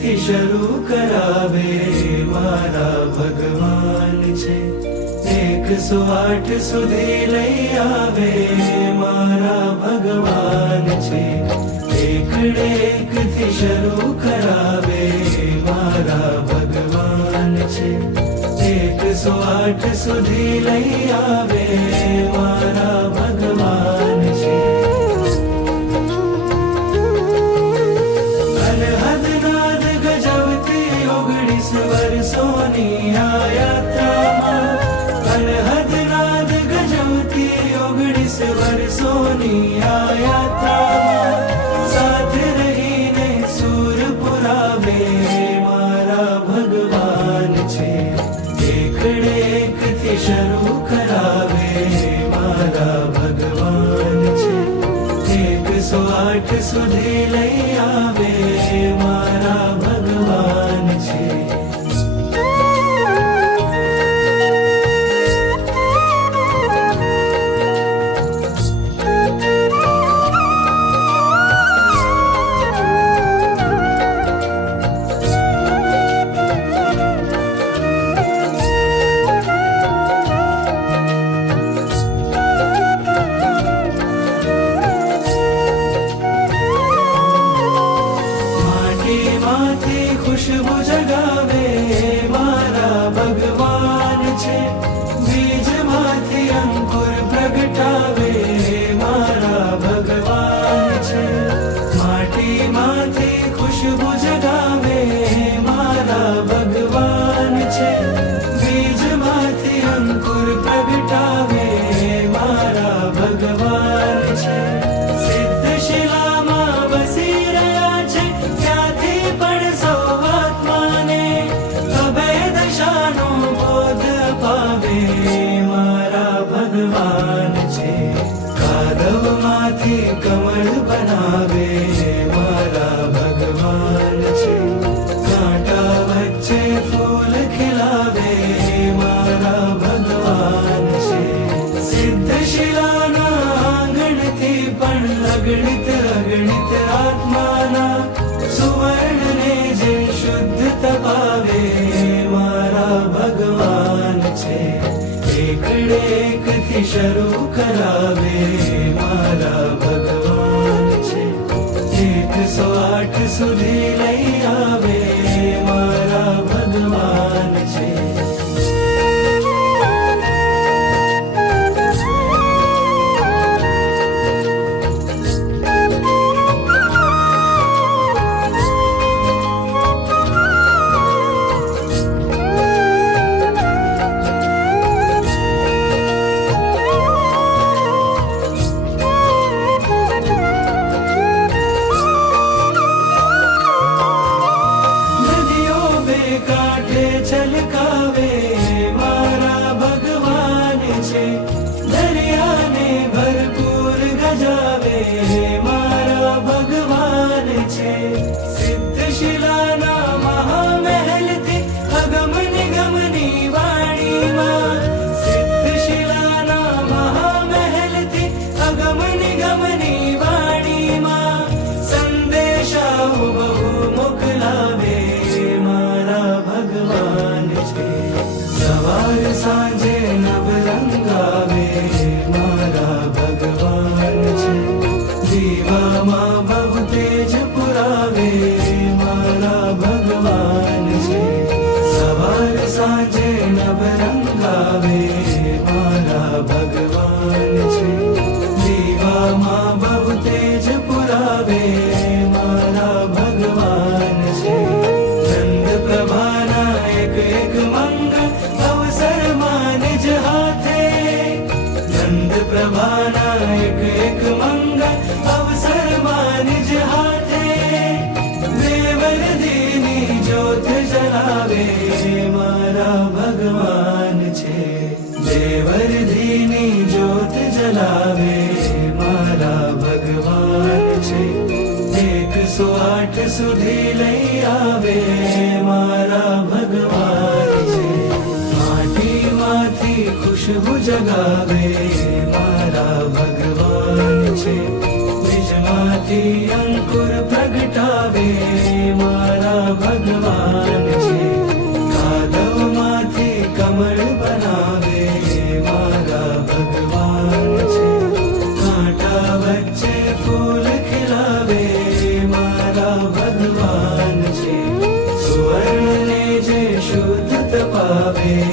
થી શરૂ કરાવે મારા ભગવાન છે. 108 સુધી લઈ આવે મારા ભગવાન છે. એક થી શરૂ કરાવે મારા ભગવાન છે. 108 સુધી લઈ આવે મારા ભગવાન છે. વર્ષોની આ યાત્રામાં અનહદ નાદ ગજવતી 19 વર્ષોની આ યાત્રામાં સાથે રહીને સૂર પુરાવે મારા ભગવાન છે. એકથી શરૂ કરાવે મારા ભગવાન છે. 108 સુધી લઈ આવે મારા ભગવાન છે. ખુશબુ જગાવે મારા ભગવાન છે. બીજમાંથી અંકુર પ્રગટાવે મારા ભગવાન છે. માટીમાંથી ખુશબુ જગાવે મારા ભગવાન છે. બીજમાંથી અંકુર પ્રગટાવે મારા ભગવાન છે. સિદ્ધ શિલામાં વસી રહ્યા છે ત્યાંથી પણ ભગવાન છે. કાદવમાંથી કમળ બનાવે મારા ભગવાન છે. કાંટા વચ્ચે ફૂલ ખીલાવે મારા ભગવાન છે. સિદ્ધ શિલાના આંગણથી પણ અગણિત આત્માના સુવર્ણને જે શુદ્ધ તપાવે મારા ભગવાન છે. એકથી શરૂ કરાવે મારા ભગવાન છે. 108 સુધી લઈ આવે મારા ભગવાન છે. છલકાવે મારા ભગવાન છે. દરિયાને ભરપૂર ગજાવે મારા ભગવાન છે. સિદ્ધ શિલાના મહામહેલથી અગમ નિગમની વાણીમાં સિદ્ધ શિલાના મહામહેલથી અગમ નિગમની વાણીમાં સંદેશાઓ બહુ મોકલાવે ભગવાન છે. સવાર સાંજે નવરંગાવે મારા ભગવાન છે. દીવામાં બહુ તેજ પુરાવે મારા ભગવાન છે. સવાર સાંજે નવરંગાવે મારા ભગવાન છે. દીવામાં બહુ તેજ પુરાવે મારા ભગવાન છે. પ્રભાના એક મંગળ અવસરમાં નિજ હાથે નંદ પ્રભાના એક મંગળ અવસરમાં નિજ હાથે દેવરધીની જ્યોત જલાવે મારા ભગવાન છે. દેવરધીની જ્યોત જલાવે મારા ભગવાન છે. 108 સુધી લઈ આવે મારા ભગવાન છે. માટીમાંથી ખુશબુ જગાવે મારા ભગવાન છે. બીજમાંથી અંકુર પ્રગટાવે મારા ભગવાન છે. કાદવમાંથી કમળ બનાવે મારા ભગવાન છે. કાંટા વચ્ચે ફૂલ ખીલાવે મારા ભગવાન છે. સુવર્ણને જે શુદ્ધ તપાવે